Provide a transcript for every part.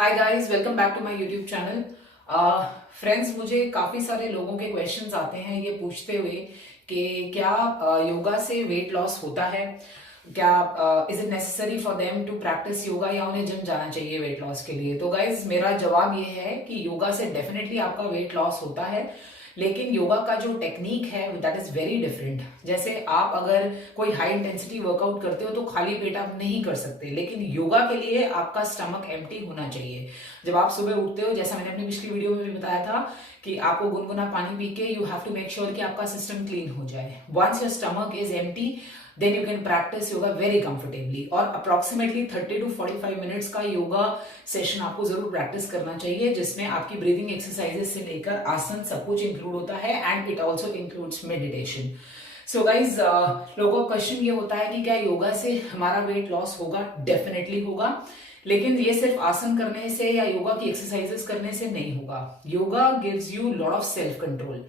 Hi guys, welcome back to my YouTube channel. Friends, मुझे काफ़ी सारे लोगों के क्वेश्चंस आते हैं ये पूछते हुए कि क्या योगा से वेट लॉस होता है। क्या is it necessary for them to practise yoga या उन्हें जिम जाना चाहिए वेट लॉस के लिए। तो गाइज, मेरा जवाब ये है कि योगा से डेफिनेटली आपका वेट लॉस होता है, लेकिन योगा का जो टेक्निक है दैट इज वेरी डिफरेंट। जैसे आप अगर कोई हाई इंटेंसिटी वर्कआउट करते हो तो खाली पेट आप नहीं कर सकते, लेकिन योगा के लिए आपका स्टमक एम्प्टी होना चाहिए। जब आप सुबह उठते हो, जैसा मैंने अपनी पिछली वीडियो में भी बताया था कि आपको गुनगुना पानी पी के you have to make sure कि आपका सिस्टम क्लीन हो जाए। Once your stomach is empty then you can practise yoga very comfortably. और अप्रोक्सीमेटली 30 to 45 मिनट्स का योगा सेशन आपको जरूर प्रैक्टिस करना चाहिए, जिसमें आपकी ब्रीदिंग एक्सरसाइजेस से लेकर आसन सब कुछ इंक्लूड होता है and it also includes meditation. So guys, लोगों का क्वेश्चन ये होता है कि क्या योगा से हमारा वेट लॉस होगा। डेफिनेटली होगा, लेकिन ये सिर्फ आसन करने से या योगा की एक्सरसाइजेस करने से नहीं होगा। Yoga gives you lot of self control.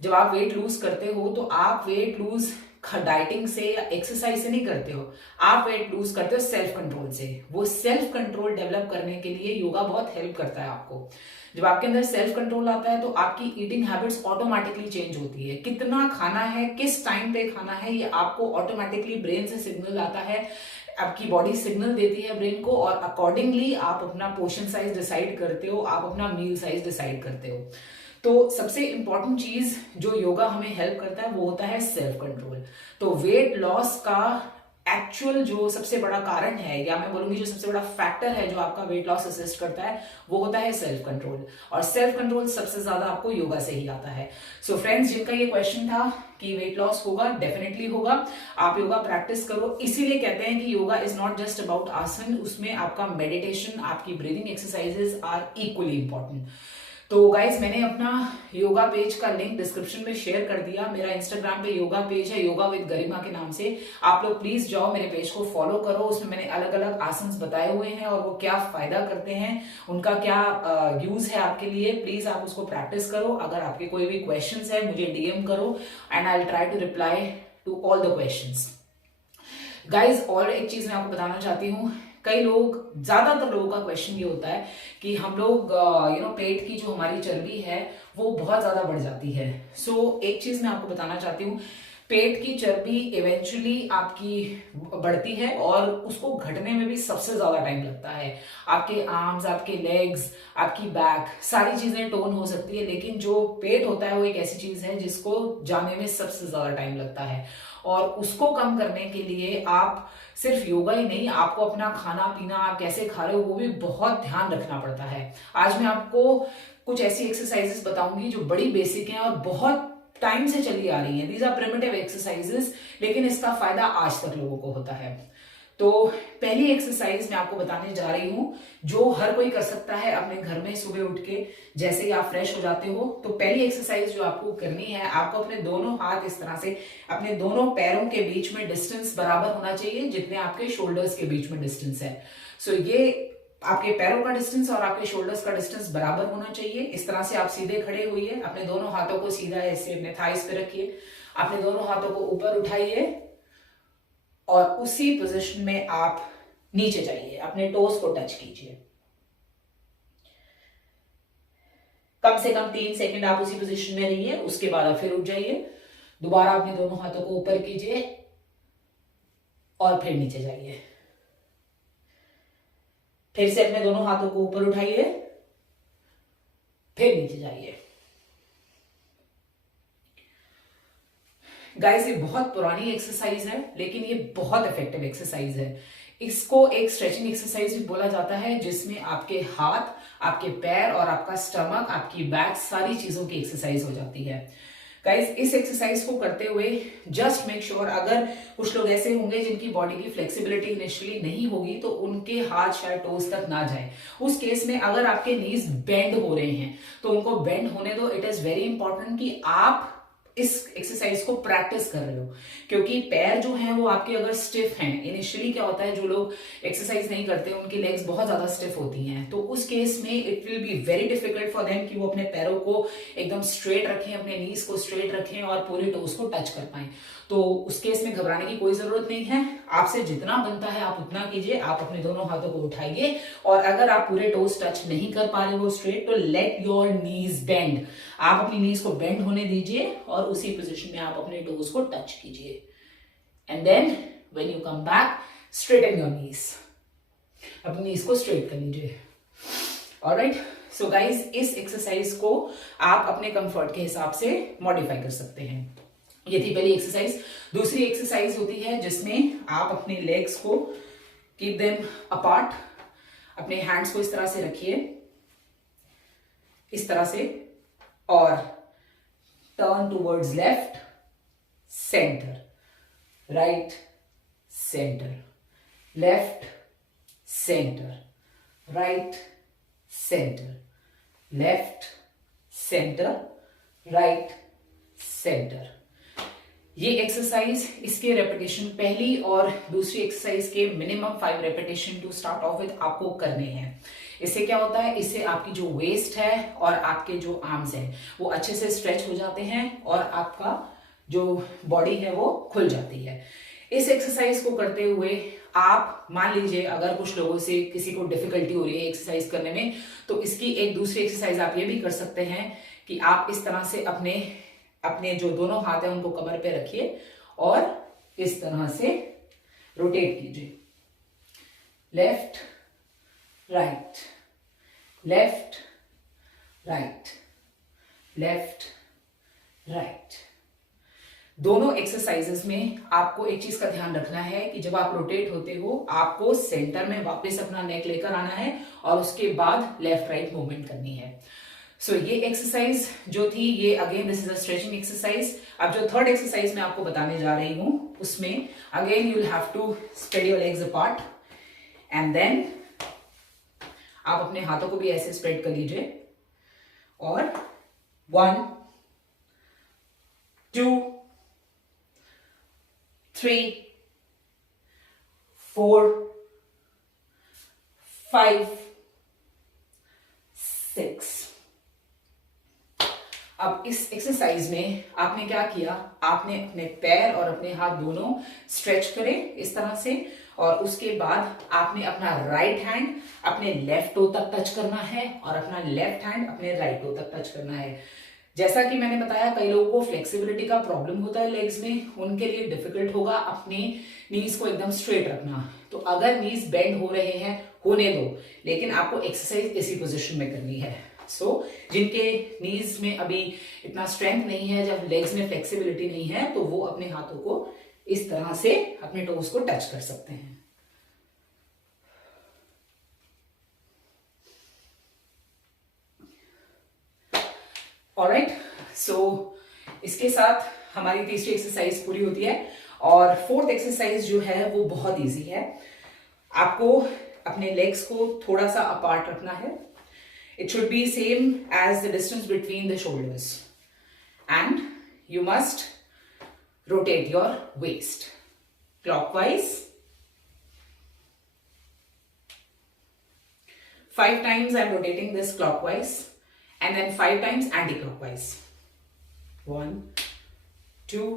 जब आप वेट लूज करते हो तो आप वेट लूज डाइटिंग से या एक्सरसाइज से नहीं करते हो, आप वेट लूज करते हो सेल्फ कंट्रोल से। वो सेल्फ कंट्रोल डेवलप करने के लिए योगा बहुत हेल्प करता है आपको। जब आपके अंदर सेल्फ कंट्रोल आता है तो आपकी ईटिंग हैबिट्स ऑटोमेटिकली चेंज होती है। कितना खाना है, किस टाइम पे खाना है, ये आपको ऑटोमेटिकली ब्रेन से सिग्नल आता है। आपकी बॉडी सिग्नल देती है ब्रेन को और अकॉर्डिंगली आप अपना पोर्शन साइज डिसाइड करते हो, आप अपना मील साइज डिसाइड करते हो। तो सबसे इंपॉर्टेंट चीज जो योगा हमें हेल्प करता है वो होता है सेल्फ कंट्रोल। तो वेट लॉस का एक्चुअल जो सबसे बड़ा कारण है, या मैं बोलूंगी जो सबसे बड़ा फैक्टर है जो आपका वेट लॉस असिस्ट करता है, वो होता है सेल्फ कंट्रोल। और सेल्फ कंट्रोल सबसे ज्यादा आपको योगा से ही आता है। सो फ्रेंड्स, जिनका ये क्वेश्चन था कि वेट लॉस होगा, डेफिनेटली होगा। आप योगा प्रैक्टिस करो। इसीलिए कहते हैं कि yoga is not just about आसन, उसमें आपका मेडिटेशन, आपकी breathing exercises are equally important. तो गाइज, मैंने अपना योगा पेज का लिंक डिस्क्रिप्शन में शेयर कर दिया। मेरा इंस्टाग्राम पे योगा पेज है, योगा विद गरिमा के नाम से। आप लोग प्लीज जाओ, मेरे पेज को फॉलो करो। उसमें मैंने अलग अलग आसन बताए हुए हैं और वो क्या फायदा करते हैं, उनका क्या यूज है आपके लिए। प्लीज आप उसको प्रैक्टिस करो। अगर आपके कोई भी क्वेश्चंस है मुझे डीएम करो and I will try to reply to all the questions. Guys, और एक चीज मैं आपको बताना चाहती हूँ। कई लोग, ज्यादातर लोगों का क्वेश्चन ये होता है कि हम लोग पेट की जो हमारी चर्बी है वो बहुत ज्यादा बढ़ जाती है। सो एक चीज मैं आपको बताना चाहती हूँ, पेट की चर्बी इवेंचुअली आपकी बढ़ती है और उसको घटने में भी सबसे ज्यादा टाइम लगता है। आपके आर्म्स, आपके लेग्स, आपकी बैक, सारी चीजें टोन हो सकती है, लेकिन जो पेट होता है वो एक ऐसी चीज है जिसको जाने में सबसे ज्यादा टाइम लगता है। और उसको कम करने के लिए आप सिर्फ योगा ही नहीं, आपको अपना खाना पीना, आप कैसे खा रहे हो, वो भी बहुत ध्यान रखना पड़ता है। आज मैं आपको कुछ ऐसी एक्सरसाइजेस बताऊंगी जो बड़ी बेसिक हैं और बहुत टाइम से चली आ रही हैं। दीज आर प्रिमिटिव एक्सरसाइजेस, लेकिन इसका फायदा आज तक लोगों को होता है। तो पहली एक्सरसाइज मैं आपको बताने जा रही हूं जो हर कोई कर सकता है अपने घर में। सुबह उठ के जैसे ही आप फ्रेश हो जाते हो, तो पहली एक्सरसाइज जो आपको करनी है, आपको अपने दोनों हाथ इस तरह से, अपने दोनों पैरों के बीच में डिस्टेंस बराबर होना चाहिए जितने आपके शोल्डर्स के बीच में डिस्टेंस है। सो ये आपके पैरों का डिस्टेंस और आपके शोल्डर्स का डिस्टेंस बराबर होना चाहिए। इस तरह से आप सीधे खड़े होइए, अपने दोनों हाथों को सीधा ऐसे अपने थाइस पे रखिए, अपने दोनों हाथों को ऊपर उठाइए और उसी पोजीशन में आप नीचे जाइए, अपने टोस को टच कीजिए। कम से कम 3 सेकंड आप उसी पोजीशन में रहिए, उसके बाद आप फिर उठ जाइए, दोबारा अपने दोनों हाथों को ऊपर कीजिए और फिर नीचे जाइए। फिर से अपने दोनों हाथों को ऊपर उठाइए, फिर नीचे जाइए। गाइस, ये बहुत पुरानी एक्सरसाइज है, लेकिन ये बहुत इफेक्टिव एक्सरसाइज है। इसको एक स्ट्रेचिंग एक्सरसाइज भी बोला जाता है, जिसमें आपके हाथ, आपके पैर और आपका स्टमक, आपकी बैक, सारी चीजों की एक्सरसाइज हो जाती है। गाइस, इस एक्सरसाइज को करते हुए जस्ट मेक श्योर, अगर कुछ लोग ऐसे होंगे जिनकी बॉडी की फ्लेक्सिबिलिटी इनिशियली नहीं होगी तो उनके हाथ शायद टोस तक ना जाए। उस केस में अगर आपके नीज बेंड हो रहे हैं तो उनको बेंड होने दो। इट इज वेरी इंपॉर्टेंट कि आप इस एक्सरसाइज को प्रैक्टिस कर रहे हो, क्योंकि पैर जो हैं वो आपके अगर स्टिफ हैं, इनिशियली क्या होता है, जो लोग एक्सरसाइज नहीं करते उनकी लेग्स बहुत ज्यादा स्टिफ होती हैं, तो उस केस में it will be very difficult for them कि वो अपने पैरों को एकदम स्ट्रेट रखें, अपने नीज को स्ट्रेट रखें और पूरे टोस को टच कर पाए। तो उस केस में घबराने की कोई जरूरत नहीं है। आपसे जितना बनता है आप उतना कीजिए। आप अपने दोनों हाथों को उठाइए और अगर आप पूरे टोस टच नहीं कर पा रहे हो स्ट्रेट तो लेट योर नीज बेंड। आप अपनी नीज को बेंड होने दीजिए और उसी पोजीशन में आप अपने टोस को टच कीजिए and then when you come back straighten your knees. अपनी नीज को स्ट्रेट कर लीजिए। ऑलराइट, सो गाइज इस एक्सरसाइज को आप अपने कंफर्ट के हिसाब से मॉडिफाई कर सकते हैं। ये थी पहली एक्सरसाइज। दूसरी एक्सरसाइज होती है जिसमें आप अपने लेग्स को कीप देम अपार्ट, अपने हैंड्स को इस तरह से रखिए, इस तरह से, और turn towards left centre, right centre, left centre, right centre, left centre, right centre. ये एक्सरसाइज, इसके रेपिटेशन पहली और दूसरी एक्सरसाइज के minimum 5 repetition to start off with आपको करने हैं। इससे क्या होता है, इससे आपकी जो वेस्ट है और आपके जो आर्म्स हैं वो अच्छे से स्ट्रेच हो जाते हैं और आपका जो बॉडी है वो खुल जाती है। इस एक्सरसाइज को करते हुए आप मान लीजिए अगर कुछ लोगों से किसी को डिफिकल्टी हो रही है एक्सरसाइज करने में, तो इसकी एक दूसरी एक्सरसाइज आप ये भी कर सकते हैं कि आप इस तरह से अपने जो दोनों हाथ है उनको कमर पे रखिए और इस तरह से रोटेट कीजिए, left right, left right, left right. दोनों एक्सरसाइजेस में आपको एक चीज का ध्यान रखना है कि जब आप रोटेट होते हो आपको सेंटर में वापस अपना नेक लेकर आना है और उसके बाद लेफ्ट राइट मूवमेंट करनी है। सो ये एक्सरसाइज जो थी ये again this is a stretching exercise. अब जो थर्ड एक्सरसाइज मैं आपको बताने जा रही हूं उसमें again you will have to spread your legs apart and then आप अपने हाथों को भी ऐसे स्प्रेड कर लीजिए और 1 2 3 4 5 6। अब इस एक्सरसाइज में आपने क्या किया, आपने अपने पैर और अपने हाथ दोनों स्ट्रेच करे इस तरह से और उसके बाद आपने अपना राइट हैंड अपने लेफ्ट टो तक टच करना है और अपना लेफ्ट हैंड अपने राइट टो तक टच करना है। जैसा कि मैंने बताया कई लोगों को फ्लेक्सिबिलिटी का प्रॉब्लम होता है लेग्स में, उनके लिए डिफिकल्ट होगा अपने नीज को एकदम स्ट्रेट रखना। तो अगर नीज बेंड हो रहे हैं होने दो, लेकिन आपको एक्सरसाइज इसी पोजीशन में करनी है। जिनके नीज में अभी इतना स्ट्रेंथ नहीं है, जब लेग्स में फ्लेक्सिबिलिटी नहीं है, तो वो अपने हाथों को इस तरह से अपने टोज को टच कर सकते हैं। ऑलराइट, सो इसके साथ हमारी तीसरी एक्सरसाइज पूरी होती है और फोर्थ एक्सरसाइज जो है वो बहुत इजी है। आपको अपने लेग्स को थोड़ा सा अपार्ट रखना है। It should be same as the distance between the shoulders and you must rotate your waist clockwise 5 times. I'm rotating this clockwise and then 5 times anti-clockwise. 1 2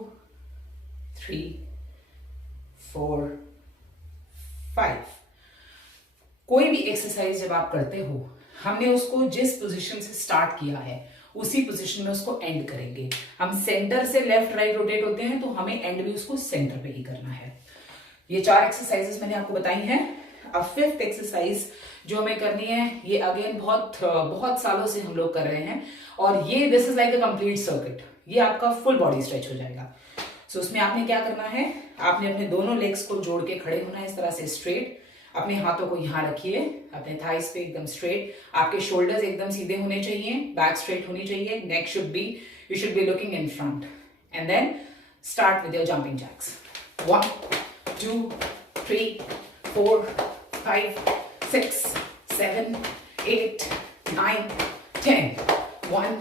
3 4 5। कोई भी एक्सरसाइज जब आप करते हो हमने उसको जिस पोजीशन से स्टार्ट किया है उसी पोजीशन में उसको एंड करेंगे। हम सेंटर से लेफ्ट राइट रोटेट होते हैं तो हमें एंड भी उसको सेंटर पे ही करना है। ये 4 एक्सरसाइजेस मैंने आपको बताई हैं। अब 5th एक्सरसाइज जो हमें करनी है ये अगेन बहुत सालों से हम लोग कर रहे हैं और ये this is like a complete circuit. ये आपका फुल बॉडी स्ट्रेच हो जाएगा। सो उसमें आपने क्या करना है, आपने अपने दोनों लेग्स को जोड़ के खड़े होना है इस तरह से स्ट्रेट। अपने हाथों को यहां रखिए, अपने थाइस पे एकदम स्ट्रेट। आपके शोल्डर्स एकदम सीधे होने चाहिए, बैक स्ट्रेट होनी चाहिए, neck should be, you should be looking in front and then start with your jumping jacks. 1 2 3 4 5 6 7 8 9 10। 1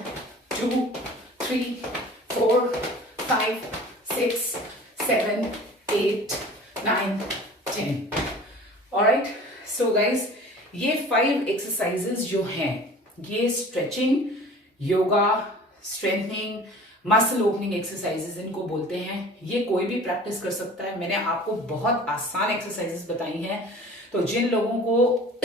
2 3 4 5 6 7 8 9 10। Alright, so guys ये 5 एक्सरसाइजेस जो हैं ये stretching, yoga, strengthening, muscle opening exercises इनको बोलते हैं। ये कोई भी प्रैक्टिस कर सकता है। मैंने आपको बहुत आसान एक्सरसाइजेस बताई हैं, तो जिन लोगों को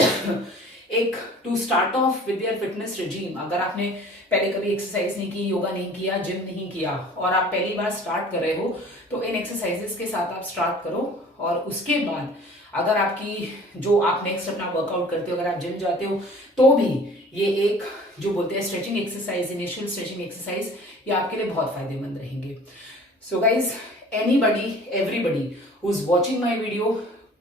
एक to start off with your fitness regime, अगर आपने पहले कभी एक्सरसाइज नहीं की, योगा नहीं किया, जिम नहीं किया और आप पहली बार स्टार्ट कर रहे हो, तो इन एक्सरसाइजेस के साथ आप स्टार्ट करो। और उसके बाद अगर आपकी जो आप नेक्स्ट अपना वर्कआउट करते हो, अगर आप जिम जाते हो, तो भी ये एक जो बोलते हैं stretching exercise, initial stretching exercise, ये आपके लिए बहुत फायदेमंद रहेंगे। So guys, anybody everybody who is watching my video,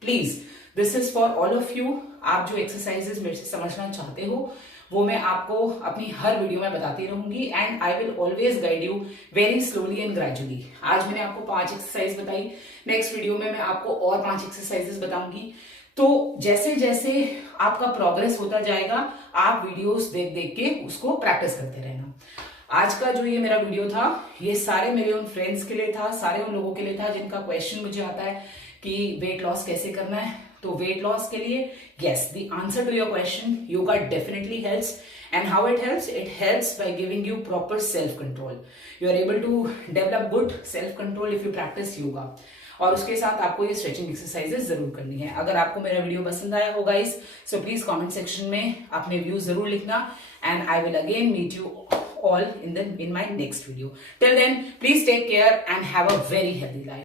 please this is for all of you. आप जो एक्सरसाइजेस मेरे से समझना चाहते हो वो मैं आपको अपनी हर वीडियो में बताती रहूंगी, and I will always guide you very slowly and gradually. आज मैंने आपको 5 एक्सरसाइज बताई, नेक्स्ट वीडियो में मैं आपको और 5 एक्सरसाइजेस बताऊंगी। तो जैसे जैसे आपका प्रोग्रेस होता जाएगा, आप वीडियोस देख देख के उसको प्रैक्टिस करते रहना। आज का जो ये मेरा वीडियो था, ये सारे मेरे उन फ्रेंड्स के लिए था, सारे उन लोगों के लिए था जिनका क्वेश्चन मुझे आता है कि वेट लॉस कैसे करना है। तो वेट लॉस के लिए, yes, the answer to your question, yoga definitely helps. And how it helps by giving you proper self control. You are able to develop good self control if you practise yoga. और उसके साथ आपको ये stretching exercises जरूर करनी है। अगर आपको मेरा वीडियो पसंद आया हो guys, so please comment section में अपने व्यूज जरूर लिखना, and I will again meet you all in my next video. Till then, please take care and have a very healthy life.